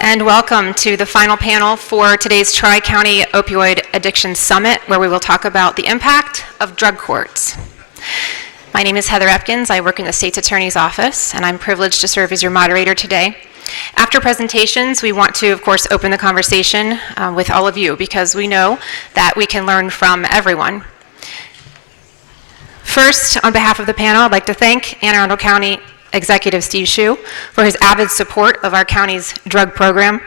And welcome to the final panel for today's Tri-County Opioid Addiction Summit, where we will talk about the impact of drug courts. My name is Heather Epkins. I work in the State's Attorney's Office, and I'm privileged to serve as your moderator today. After presentations, we want to, of course, open the conversation with all of you, because we know that we can learn from everyone. First, on behalf of the panel, I'd like to thank Anne Arundel County Executive Steve Shue for his avid support of our county's drug program.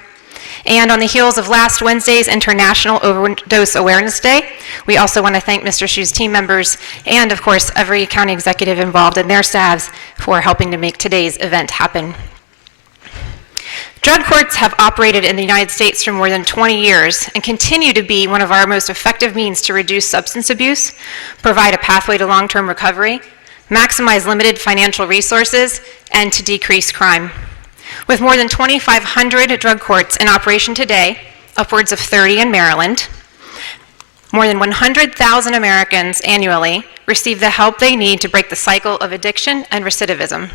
And on the heels of last Wednesday's International Overdose Awareness Day, we also want to thank Mr. Shue's team members and, of course, every county executive involved and their staffs for helping to make today's event happen. Drug courts have operated in the United States for more than 20 years and continue to be one of our most effective means to reduce substance abuse, provide a pathway to long-term recovery, maximize limited financial resources, and to decrease crime. With more than 2,500 drug courts in operation today, upwards of 30 in Maryland, more than 100,000 Americans annually receive the help they need to break the cycle of addiction and recidivism.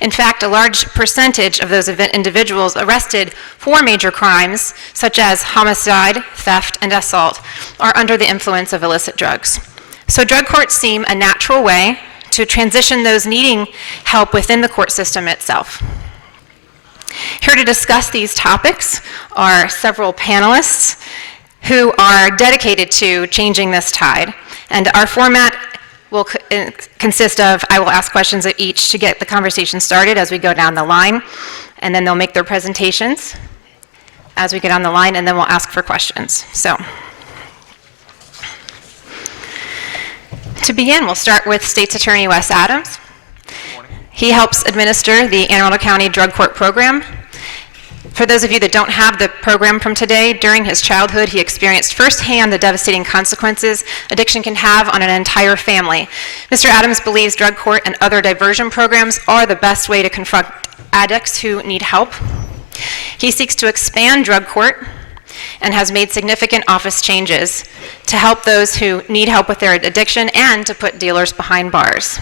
In fact, a large percentage of those individuals arrested for major crimes, such as homicide, theft, and assault, are under the influence of illicit drugs. So drug courts seem a natural way to transition those needing help within the court system itself. Here to discuss these topics are several panelists who are dedicated to changing this tide. And our format will consist of, I will ask questions of each to get the conversation started as we go down the line, and then they'll make their presentations as we get on the line, and then we'll ask for questions. So, to begin, we'll start with State's Attorney Wes Adams. He helps administer the Anne Arundel County Drug Court Program. For those of you that don't have the program from today, during his childhood, he experienced firsthand the devastating consequences addiction can have on an entire family. Mr. Adams believes drug court and other diversion programs are the best way to confront addicts who need help. He seeks to expand drug court and has made significant office changes to help those who need help with their addiction and to put dealers behind bars.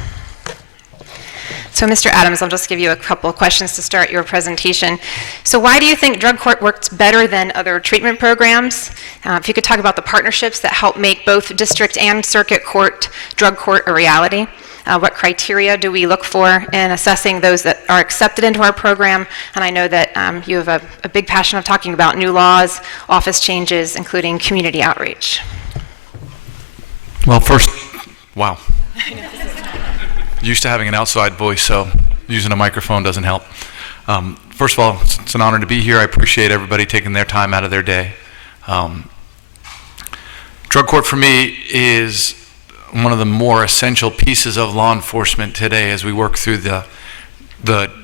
So Mr. Adams, I'll just give you a couple of questions to start your presentation. So why do you think drug court works better than other treatment programs? If you could talk about the partnerships that help make both district and circuit court drug court a reality. What criteria do we look for in assessing those that are accepted into our program? And I know that you have a big passion of talking about new laws, office changes, including community outreach. Well, first, wow. Used to having an outside voice, so using a microphone doesn't help. First of all, it's an honor to be here. I appreciate everybody taking their time out of their day. Drug court for me is one of the more essential pieces of law enforcement today as we work through the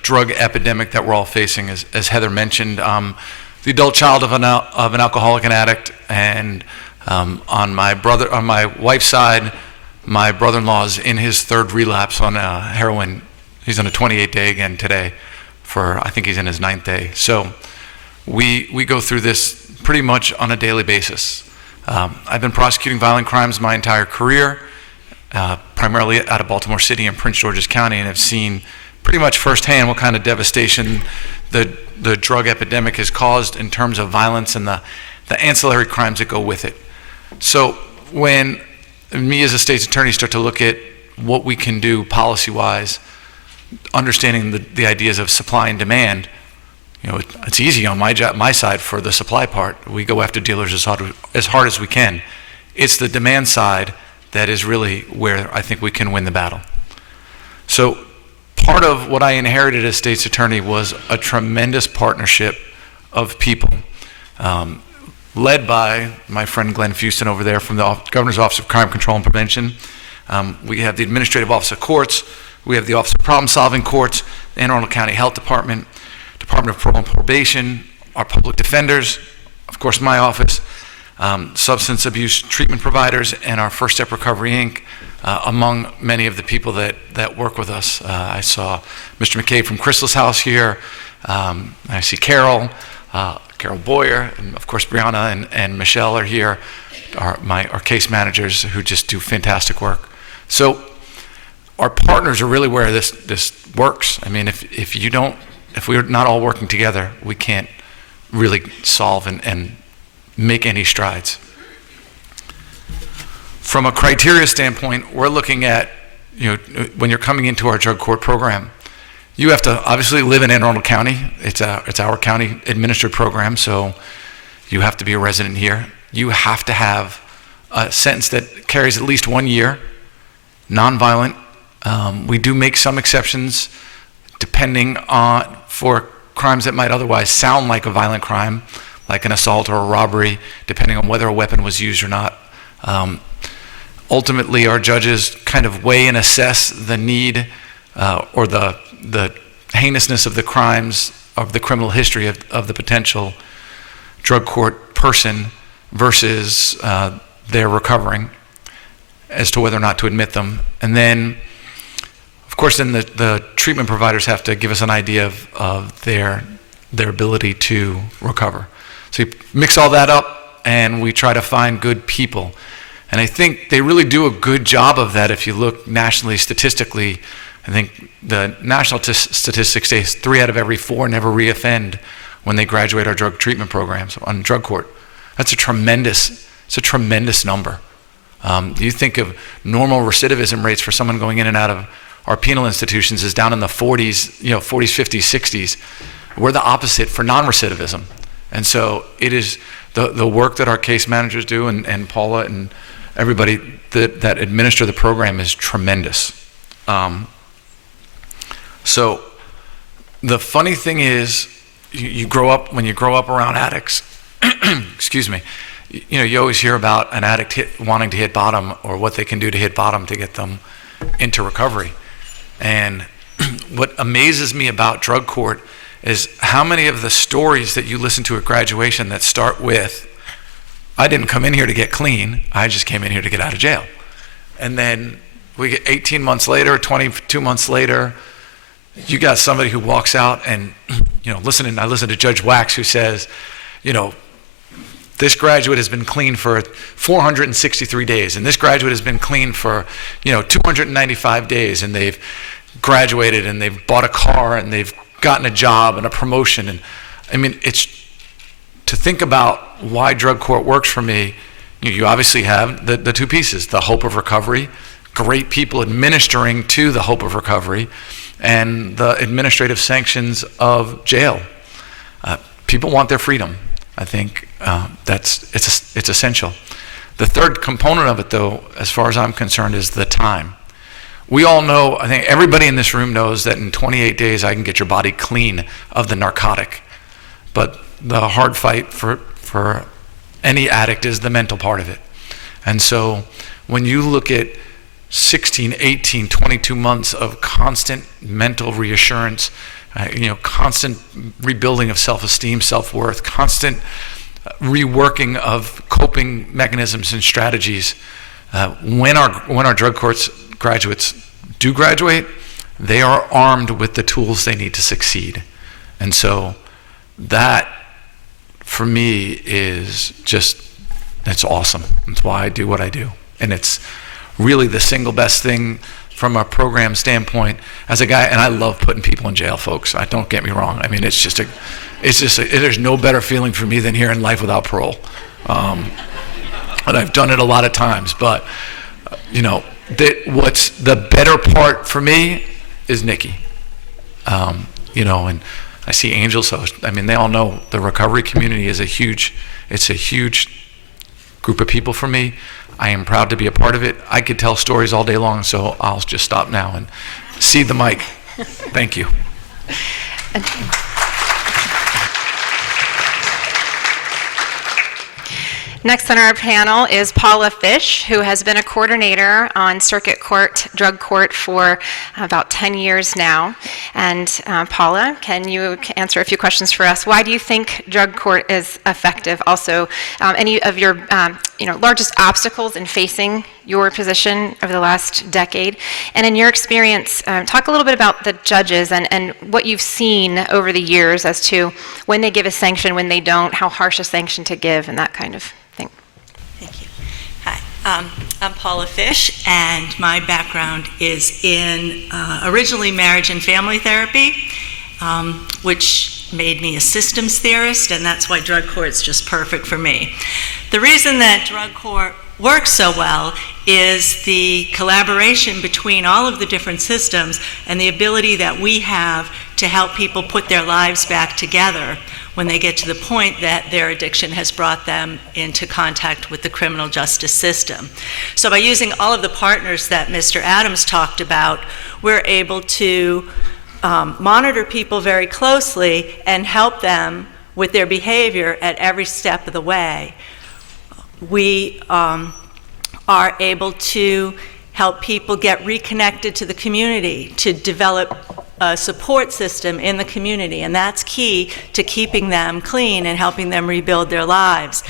drug epidemic that we're all facing. As Heather mentioned, the adult child of an alcoholic and addict, and on my wife's side, my brother-in-law's in his third relapse on heroin. He's on a 28-day again today. I think he's in his 9th day. So we go through this pretty much on a daily basis. I've been prosecuting violent crimes my entire career, primarily out of Baltimore City and Prince George's County, and have seen pretty much firsthand what kind of devastation the drug epidemic has caused in terms of violence and the ancillary crimes that go with it. So when me as a state's attorney start to look at what we can do policy-wise, understanding the ideas of supply and demand, it's easy on my side for the supply part. We go after dealers as hard as we can. It's the demand side that is really where I think we can win the battle. So part of what I inherited as state's attorney was a tremendous partnership of people, led by my friend Glenn Fuston over there from the Governor's Office of Crime Control and Prevention. We have the Administrative Office of Courts, we have the Office of Problem Solving Courts, the Anne Arundel County Health Department, Department of Parole and Probation, our public defenders, of course my office, substance abuse treatment providers, and our First Step Recovery, Inc., among many of the people that work with us. I saw Mr. McCabe from Crystal's house here. I see Carol Boyer, and of course Brianna and Michelle are here, our case managers who just do fantastic work. So our partners are really where this works. I mean, if we're not all working together, we can't really solve and make any strides. From a criteria standpoint, we're looking at, when you're coming into our drug court program, you have to obviously live in Anne Arundel County. It's our county administered program, so you have to be a resident here. You have to have a sentence that carries at least 1 year, nonviolent. We do make some exceptions depending on for crimes that might otherwise sound like a violent crime, like an assault or a robbery, depending on whether a weapon was used or not. Ultimately, our judges kind of weigh and assess the need or the heinousness of the crimes, of the criminal history of the potential drug court person versus their recovering as to whether or not to admit them. And then, of course, then the treatment providers have to give us an idea of their ability to recover. So you mix all that up and we try to find good people. And I think they really do a good job of that if you look nationally, statistically. I think the national statistics say 3 out of every 4 never reoffend when they graduate our drug treatment programs on drug court. That's a tremendous number. You think of normal recidivism rates for someone going in and out of our penal institutions is down in the 40s, 40s, 50s, 60s. We're the opposite for non-recidivism. And so it is the work that our case managers do and Paula and everybody that administer the program is tremendous. So the funny thing is, when you grow up around addicts, excuse me, you always hear about an addict wanting to hit bottom or what they can do to hit bottom to get them into recovery. And what amazes me about drug court is how many of the stories that you listen to at graduation that start with, I didn't come in here to get clean, I just came in here to get out of jail. And then we get 18 months later, 22 months later, you got somebody who walks out and, I listen to Judge Wax who says, this graduate has been clean for 463 days, and this graduate has been clean for, 295 days, and they've graduated, and they've bought a car, and they've gotten a job and a promotion. And I mean, it's to think about why drug court works for me. You obviously have the two pieces, the hope of recovery, great people administering to the hope of recovery, and the administrative sanctions of jail. People want their freedom. I think it's essential. The third component of it, though, as far as I'm concerned, is the time. We all know, I think everybody in this room knows that in 28 days I can get your body clean of the narcotic. But the hard fight for any addict is the mental part of it. And so when you look at 16, 18, 22 months of constant mental reassurance, constant rebuilding of self-esteem, self-worth, constant reworking of coping mechanisms and strategies. When our drug courts graduates do graduate, they are armed with the tools they need to succeed. And so that, for me, is it's awesome. That's why I do what I do. And it's really the single best thing from a program standpoint as a guy, and I love putting people in jail, folks. Don't get me wrong. I mean, there's no better feeling for me than hearing life without parole. And I've done it a lot of times, but what's the better part for me is Nikki. And I see Angels host. I mean, they all know the recovery community is a huge group of people for me. I am proud to be a part of it. I could tell stories all day long, so I'll just stop now and cede the mic. Thank you. Next on our panel is Paula Fish, who has been a coordinator on circuit court, drug court for about 10 years now. And Paula, can you answer a few questions for us? Why do you think drug court is effective? Also, any of your largest obstacles in facing your position over the last decade? And in your experience, talk a little bit about the judges and what you've seen over the years as to when they give a sanction, when they don't, how harsh a sanction to give, and that kind of thing. Thank you. Hi. I'm Paula Fish, and my background is in originally marriage and family therapy, which made me a systems theorist, and that's why drug court is just perfect for me. The reason that drug court works so well is the collaboration between all of the different systems and the ability that we have to help people put their lives back together when they get to the point that their addiction has brought them into contact with the criminal justice system. So by using all of the partners that Mr. Adams talked about, we're able to monitor people very closely and help them with their behavior at every step of the way. We are able to help people get reconnected to the community, to develop a support system in the community, and that's key to keeping them clean and helping them rebuild their lives.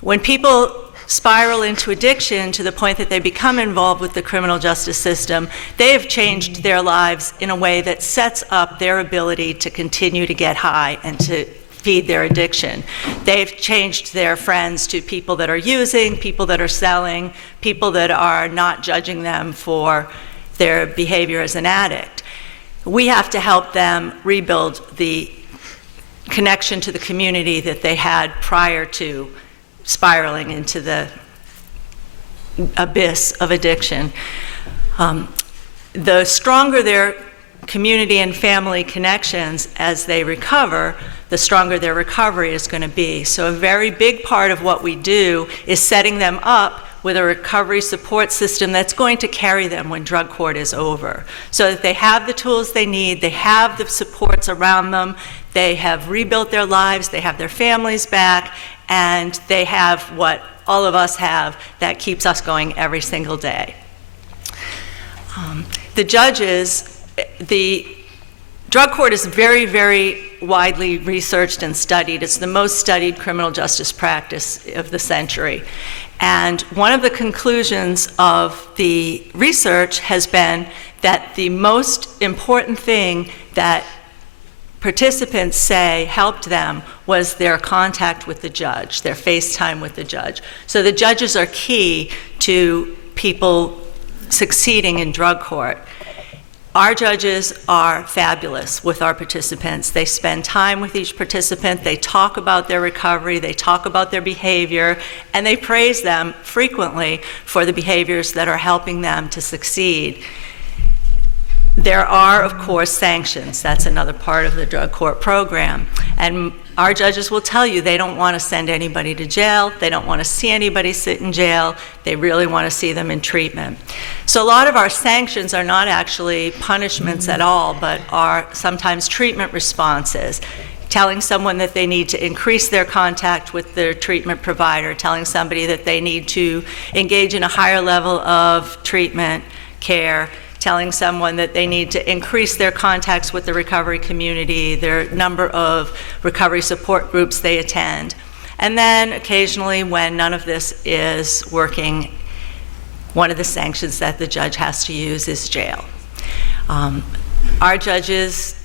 When people spiral into addiction to the point that they become involved with the criminal justice system, they have changed their lives in a way that sets up their ability to continue to get high and to feed their addiction. They've changed their friends to people that are using, people that are selling, people that are not judging them for their behavior as an addict. We have to help them rebuild the connection to the community that they had prior to spiraling into the abyss of addiction. The stronger their community and family connections as they recover, the stronger their recovery is going to be. So a very big part of what we do is setting them up with a recovery support system that's going to carry them when drug court is over, so that they have the tools they need, they have the supports around them, they have rebuilt their lives, they have their families back, and they have what all of us have that keeps us going every single day. The judges, the drug court is very, very widely researched and studied. It's the most studied criminal justice practice of the century. And one of the conclusions of the research has been that the most important thing that participants say helped them was their contact with the judge, their face time with the judge. So the judges are key to people succeeding in drug court. Our judges are fabulous with our participants. They spend time with each participant, they talk about their recovery, they talk about their behavior, and they praise them frequently for the behaviors that are helping them to succeed. There are, of course, sanctions. That's another part of the drug court program. And our judges will tell you they don't want to send anybody to jail, they don't want to see anybody sit in jail, they really want to see them in treatment. So a lot of our sanctions are not actually punishments at all, but are sometimes treatment responses. Telling someone that they need to increase their contact with their treatment provider, telling somebody that they need to engage in a higher level of treatment care, telling someone that they need to increase their contacts with the recovery community, their number of recovery support groups they attend. And then occasionally, when none of this is working, one of the sanctions that the judge has to use is jail. Our judges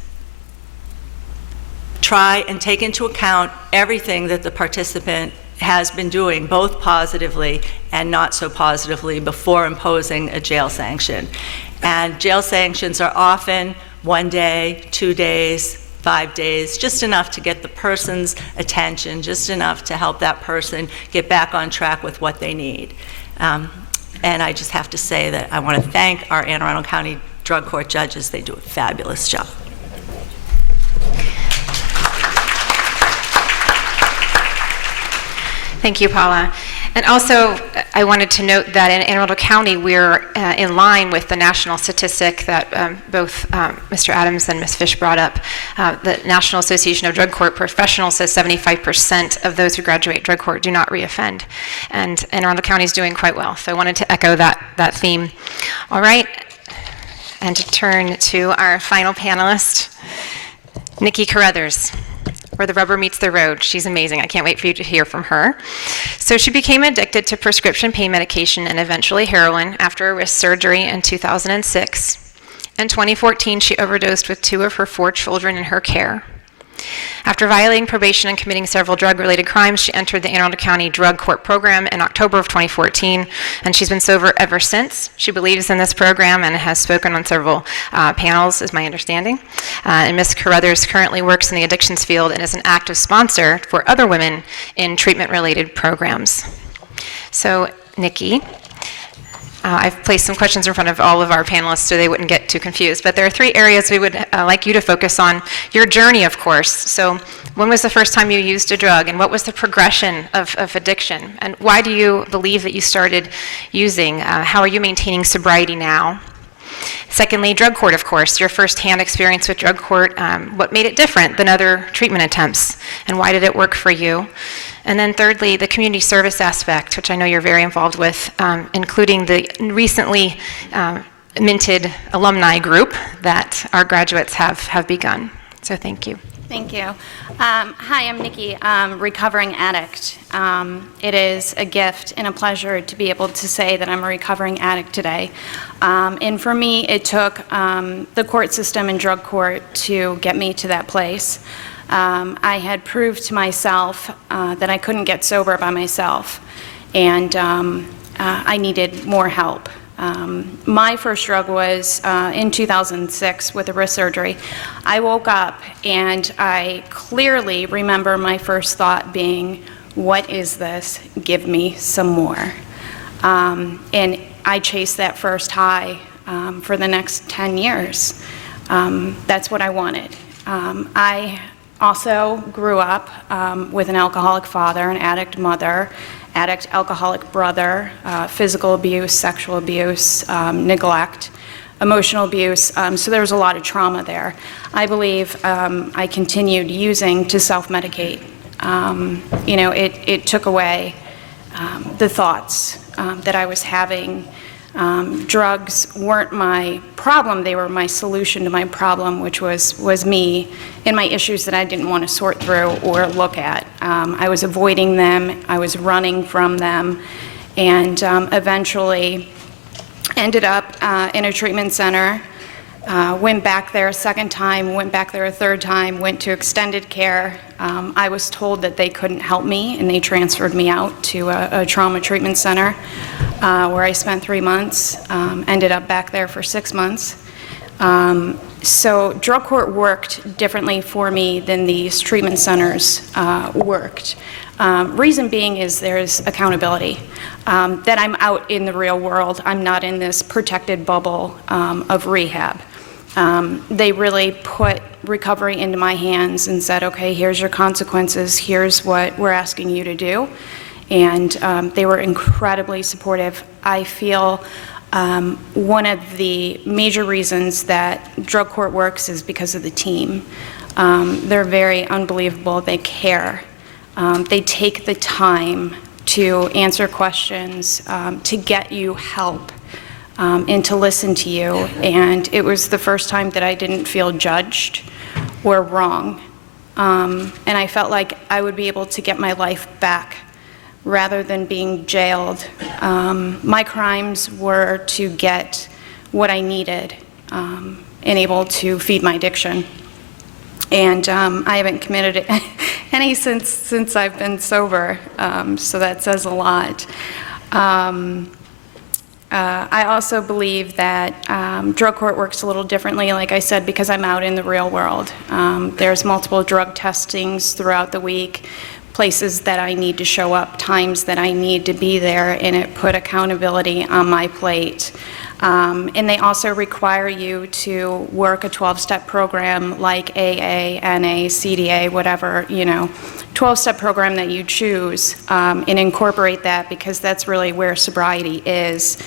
try and take into account everything that the participant has been doing, both positively and not so positively, before imposing a jail sanction. And jail sanctions are often 1 day, 2 days, 5 days, just enough to get the person's attention, just enough to help that person get back on track with what they need. And I just have to say that I want to thank our Anne Arundel County drug court judges. They do a fabulous job. Thank you, Paula. And also, I wanted to note that in Anne Arundel County, we're in line with the national statistic that both Mr. Adams and Ms. Fish brought up. The National Association of Drug Court Professionals says 75% of those who graduate drug court do not reoffend. And Anne Arundel County is doing quite well. So I wanted to echo that theme. All right. And to turn to our final panelist, Nikki Carruthers, where the rubber meets the road. She's amazing. I can't wait for you to hear from her. So she became addicted to prescription pain medication and eventually heroin after a wrist surgery in 2006. In 2014, she overdosed with 2 of her 4 children in her care. After violating probation and committing several drug-related crimes, she entered the Anne Arundel County Drug Court Program in October of 2014, and she's been sober ever since. She believes in this program and has spoken on several panels, is my understanding. And Ms. Carruthers currently works in the addictions field and is an active sponsor for other women in treatment-related programs. So, Nikki, I've placed some questions in front of all of our panelists so they wouldn't get too confused, but there are 3 areas we would like you to focus on. Your journey, of course. So when was the first time you used a drug, and what was the progression of addiction? And why do you believe that you started using? How are you maintaining sobriety now? Secondly, drug court, of course, your first-hand experience with drug court. What made it different than other treatment attempts, and why did it work for you? And then thirdly, the community service aspect, which I know you're very involved with, including the recently minted alumni group that our graduates have begun. So thank you. Thank you. Hi, I'm Nikki. I'm a recovering addict. It is a gift and a pleasure to be able to say that I'm a recovering addict today. And for me, it took the court system and drug court to get me to that place. I had proved to myself that I couldn't get sober by myself, and I needed more help. My first drug was in 2006 with a wrist surgery. I woke up and I clearly remember my first thought being, what is this? Give me some more. And I chased that first high for the next 10 years. That's what I wanted. I also grew up with an alcoholic father, an addict mother, addict alcoholic brother, physical abuse, sexual abuse, neglect, emotional abuse. So there was a lot of trauma there. I believe I continued using to self-medicate. It took away the thoughts that I was having. Drugs weren't my problem, they were my solution to my problem, which was me and my issues that I didn't want to sort through or look at. I was avoiding them, I was running from them, and eventually ended up in a treatment center, went back there a second time, went back there a third time, went to extended care. I was told that they couldn't help me, and they transferred me out to a trauma treatment center where I spent 3 months, ended up back there for 6 months. So drug court worked differently for me than these treatment centers worked. Reason being is there's accountability, that I'm out in the real world. I'm not in this protected bubble of rehab. They really put recovery into my hands and said, okay, here's your consequences, here's what we're asking you to do. And they were incredibly supportive. I feel one of the major reasons that drug court works is because of the team. They're very unbelievable, they care. They take the time to answer questions, to get you help, and to listen to you. And it was the first time that I didn't feel judged or wrong. And I felt like I would be able to get my life back rather than being jailed. My crimes were to get what I needed and able to feed my addiction. And I haven't committed any since I've been sober, so that says a lot. I also believe that drug court works a little differently, like I said, because I'm out in the real world. There's multiple drug testings throughout the week, places that I need to show up, times that I need to be there, and it put accountability on my plate. And they also require you to work a 12-step program like AA, NA, CDA, whatever, 12-step program that you choose, and incorporate that, because that's really where sobriety is,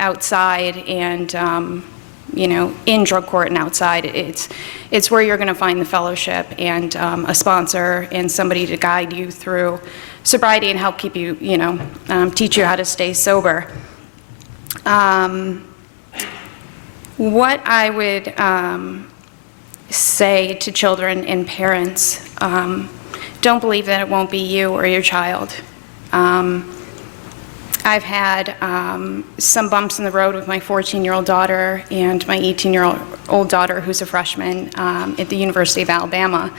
outside and, in drug court and outside. It's where you're going to find the fellowship and a sponsor and somebody to guide you through sobriety and help keep you, teach you how to stay sober. What I would say to children and parents, don't believe that it won't be you or your child. I've had some bumps in the road with my 14-year-old daughter and my 18-year-old old daughter who's a freshman at the University of Alabama,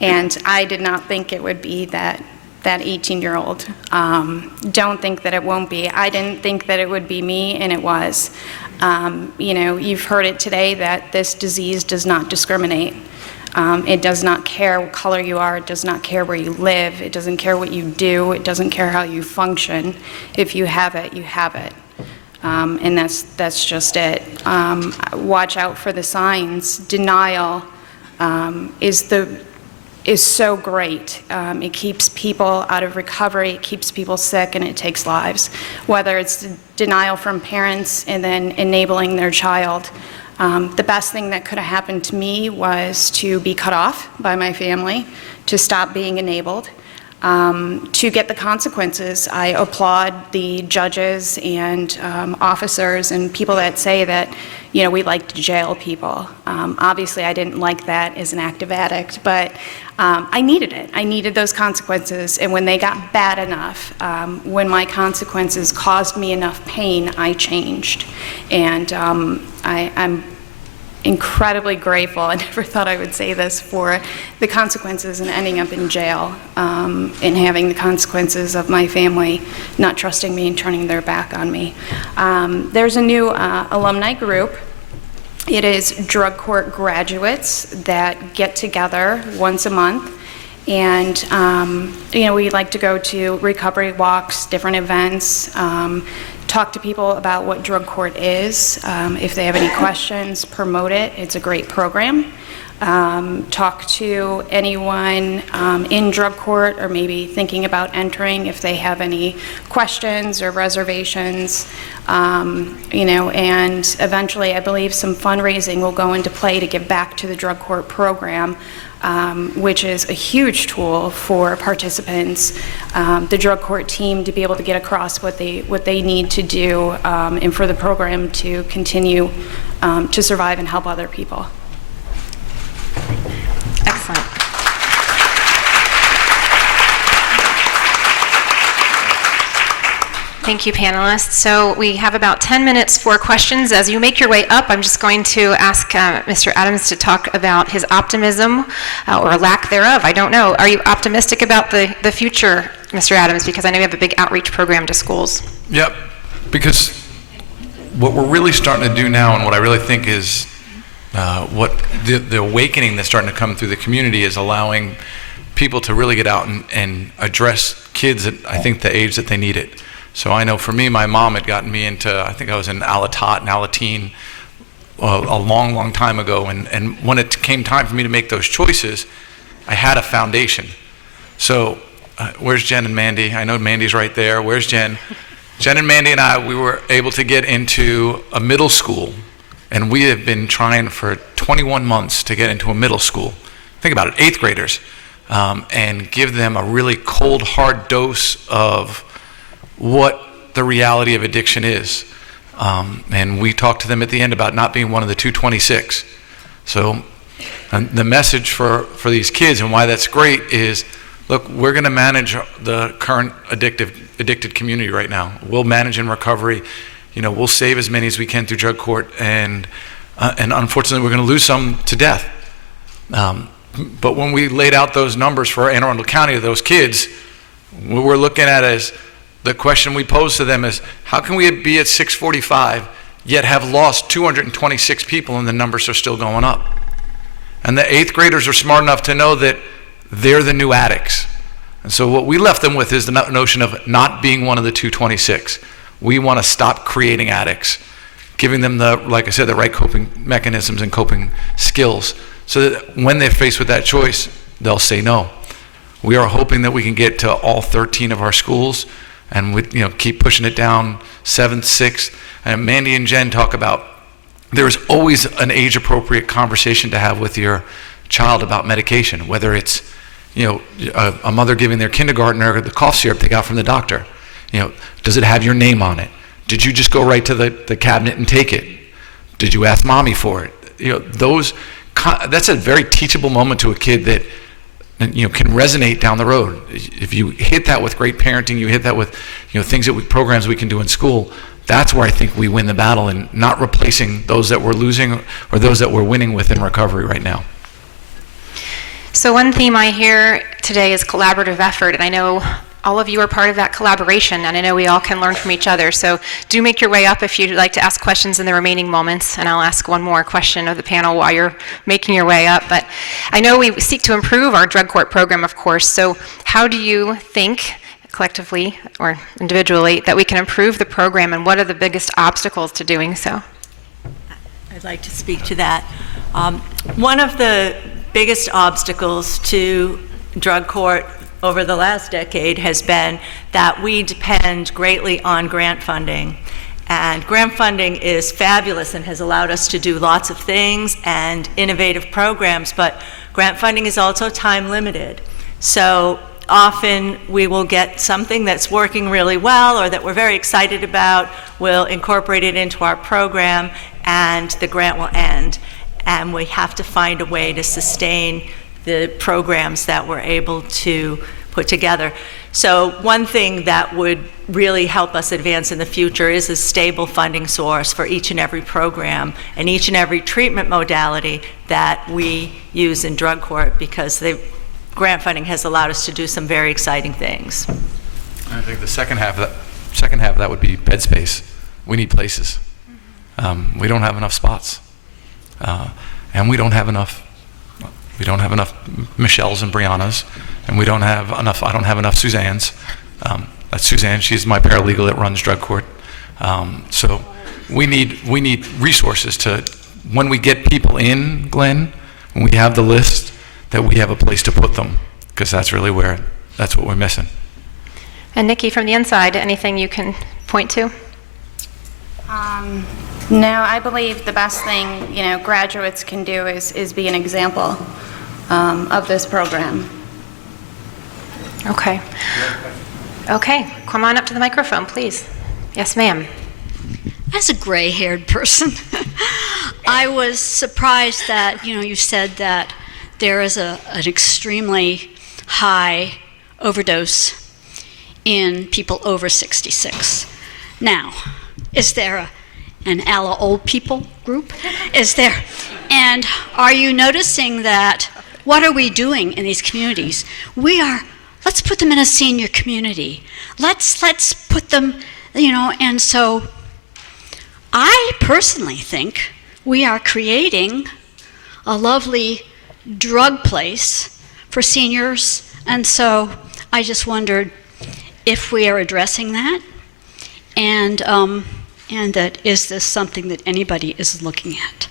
and I did not think it would be that 18-year-old. Don't think that it won't be. I didn't think that it would be me, and it was. You've heard it today that this disease does not discriminate. It does not care what color you are. It does not care where you live. It doesn't care what you do. It doesn't care how you function. If you have it, you have it. And that's just it. Watch out for the signs. Denial is so great. It keeps people out of recovery, it keeps people sick, and it takes lives. Whether it's denial from parents and then enabling their child. The best thing that could have happened to me was to be cut off by my family, to stop being enabled, to get the consequences. I applaud the judges and officers and people that say that, we like to jail people. Obviously, I didn't like that as an active addict, but I needed it. I needed those consequences, and when they got bad enough, when my consequences caused me enough pain, I changed. And I'm incredibly grateful. I never thought I would say this, for the consequences and ending up in jail, and having the consequences of my family not trusting me and turning their back on me. There's a new alumni group. It is drug court graduates that get together once a month, and we like to go to recovery walks, different events, talk to people about what drug court is. If they have any questions, promote it. It's a great program. Talk to anyone in drug court or maybe thinking about entering if they have any questions or reservations. And eventually I believe some fundraising will go into play to give back to the drug court program, which is a huge tool for participants, the drug court team, to be able to get across what they need to do, and for the program to continue to survive and help other people. Excellent. Thank you, panelists. So we have about 10 minutes for questions. As you make your way up, I'm just going to ask Mr. Adams to talk about his optimism or lack thereof. I don't know. Are you optimistic about the future, Mr. Adams? Because I know you have a big outreach program to schools. Yep, because what we're really starting to do now, and what I really think is what the awakening that's starting to come through the community, is allowing people to really get out and address kids at, I think, the age that they need it. So I know for me, my mom had gotten me into, I think I was in Alatot and Alateen a long, long time ago. And when it came time for me to make those choices, I had a foundation. So where's Jen and Mandy? I know Mandy's right there. Where's Jen? Jen and Mandy and I, we were able to get into a middle school. And we have been trying for 21 months to get into a middle school. Think about it, 8th graders. And give them a really cold, hard dose of what the reality of addiction is. And we talked to them at the end about not being one of the 226. So the message for these kids and why that's great is, look, we're going to manage the current addicted community right now. We'll manage in recovery. We'll save as many as we can through drug court, and unfortunately we're going to lose some to death. But when we laid out those numbers for Anne Arundel County of those kids, what we're looking at is, the question we pose to them is, how can we be at 645 yet have lost 226 people and the numbers are still going up? And the 8th graders are smart enough to know that they're the new addicts. And so what we left them with is the notion of not being one of the 226. We want to stop creating addicts, giving them like I said, the right coping mechanisms and coping skills, so that when they're faced with that choice, they'll say no. We are hoping that we can get to all 13 of our schools, and we keep pushing it down, 7th, 6th. And Mandy and Jen talk about, there's always an age-appropriate conversation to have with your child about medication, whether it's a mother giving their kindergartner the cough syrup they got from the doctor. Does it have your name on it? Did you just go right to the cabinet and take it? Did you ask mommy for it? That's a very teachable moment to a kid that can resonate down the road. If you hit that with great parenting, you hit that with programs we can do in school, That's where I think we win the battle, and not replacing those that we're losing or those that we're winning with in recovery right now. So one theme I hear today is collaborative effort, and I know all of you are part of that collaboration, and I know we all can learn from each other. So do make your way up if you'd like to ask questions in the remaining moments, and I'll ask one more question of the panel while you're making your way up. But I know we seek to improve our drug court program, of course, so how do you think, collectively or individually, that we can improve the program, and what are the biggest obstacles to doing so? I'd like to speak to that. One of the biggest obstacles to drug court over the last decade has been that we depend greatly on grant funding. And grant funding is fabulous and has allowed us to do lots of things and innovative programs, but grant funding is also time limited. So often we will get something that's working really well or that we're very excited about, we'll incorporate it into our program, and the grant will end. And we have to find a way to sustain the programs that we're able to put together. So one thing that would really help us advance in the future is a stable funding source for each and every program and each and every treatment modality that we use in drug court, because the grant funding has allowed us to do some very exciting things. I think the second half of that would be bed space. We need places. We don't have enough spots. And we don't have enough Michelles and Briannas, and I don't have enough Suzannes. That's Suzanne, she's my paralegal that runs drug court. So we need resources to, when we get people in, Glenn, when we have the list, that we have a place to put them, because that's what we're missing. And Nikki, from the inside, anything you can point to? No, I believe the best thing, graduates can do is be an example of this program. Okay. Okay, come on up to the microphone, please. Yes, ma'am. As a gray-haired person, I was surprised that, you said that there is an extremely high overdose in people over 66. Now, is there an ALA old people group? Is there? And are you noticing that, what are we doing in these communities? Let's put them in a senior community. Let's put them, and so I personally think we are creating a lovely drug place for seniors, and so I just wondered if we are addressing that, and that is this something that anybody is looking at?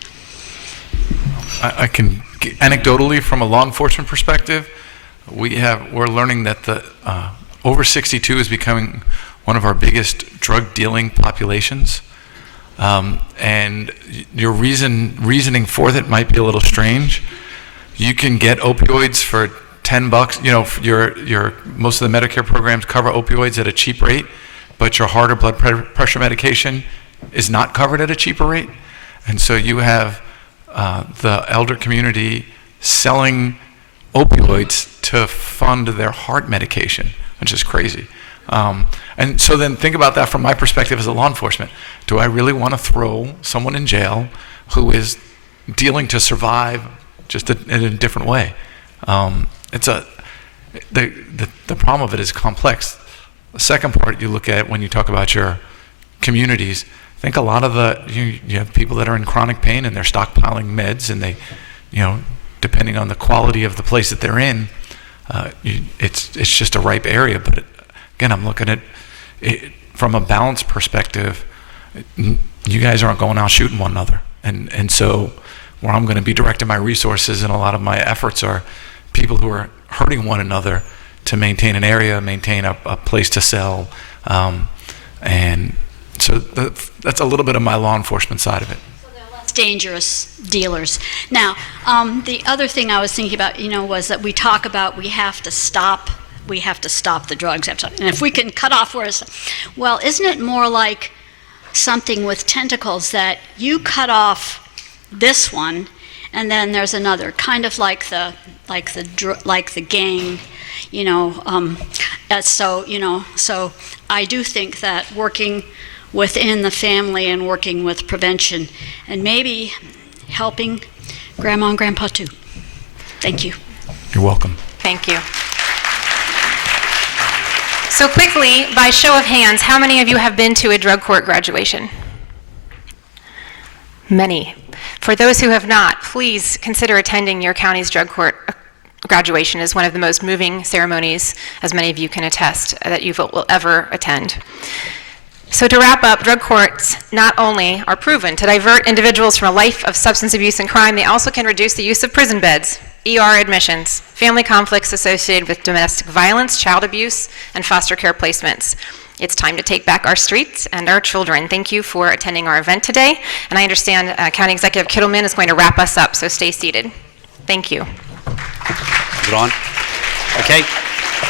I can, anecdotally, from a law enforcement perspective, we're learning that the over 62 is becoming one of our biggest drug dealing populations, and your reasoning for that might be a little strange. You can get opioids for $10. Your most of the Medicare programs cover opioids at a cheap rate, but your heart or blood pressure medication is not covered at a cheaper rate. And so you have the elder community selling opioids to fund their heart medication, which is crazy. And so then think about that from my perspective as a law enforcement. Do I really want to throw someone in jail who is dealing to survive just in a different way? The problem of it is complex. The second part you look at when you talk about your communities, I think a lot of you have people that are in chronic pain and they're stockpiling meds, and they, depending on the quality of the place that they're in, it's just a ripe area. But again, I'm looking at it from a balance perspective. You guys aren't going out shooting one another, and so where I'm going to be directing my resources and a lot of my efforts are people who are hurting one another to maintain an area, maintain a place to sell, and so that's a little bit of my law enforcement side of it. So they're less dangerous dealers. Now, the other thing I was thinking about, was that we talk about we have to stop the drugs, and if we can cut off well, isn't it more like something with tentacles that you cut off this one, and then there's another, kind of like the gang, so I do think that working within the family and working with prevention, and maybe helping Grandma and Grandpa too. Thank you. You're welcome. Thank you. So quickly, by show of hands, how many of you have been to a drug court graduation? Many. For those who have not, please consider attending your county's drug court graduation as one of the most moving ceremonies, as many of you can attest, that you will ever attend. So to wrap up, drug courts not only are proven to divert individuals from a life of substance abuse and crime, they also can reduce the use of prison beds, ER admissions, family conflicts associated with domestic violence, child abuse, and foster care placements. It's time to take back our streets and our children. Thank you for attending our event today. And I understand County Executive Kittleman is going to wrap us up, so stay seated. Thank you. Is it on? Okay.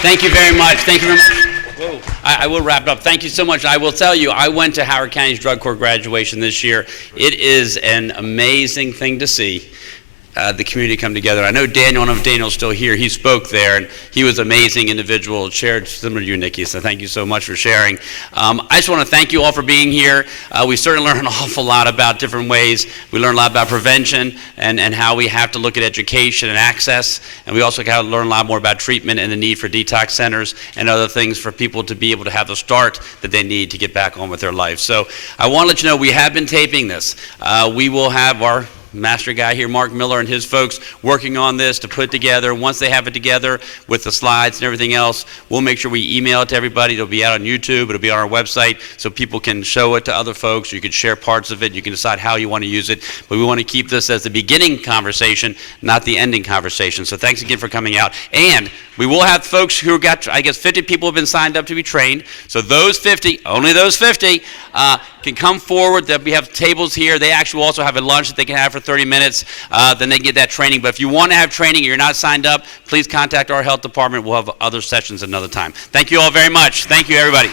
Thank you very much. Thank you very much. Whoa. I will wrap it up. Thank you so much. I will tell you, I went to Howard County's drug court graduation this year. It is an amazing thing to see. The community come together. I know Daniel, I don't know if Daniel's still here, he spoke there, and he was an amazing individual, shared similar to you, Nikki, so thank you so much for sharing. I just want to thank you all for being here. We certainly learned an awful lot about different ways. We learned a lot about prevention and how we have to look at education and access, and we also got to learn a lot more about treatment and the need for detox centers and other things for people to be able to have the start that they need to get back on with their life. So I want to let you know we have been taping this. We will have our master guy here, Mark Miller, and his folks working on this to put together. Once they have it together with the slides and everything else, we'll make sure we email it to everybody. It'll be out on YouTube. It'll be on our website so people can show it to other folks. You can share parts of it. You can decide how you want to use it. But we want to keep this as the beginning conversation, not the ending conversation. So thanks again for coming out. And we will have folks who got, I guess 50 people have been signed up to be trained. So those 50, only those 50, can come forward. We have tables here. They actually will also have a lunch that they can have for 30 minutes. Then they get that training. But if you want to have training and you're not signed up, please contact our health department. We'll have other sessions another time. Thank you all very much. Thank you, everybody.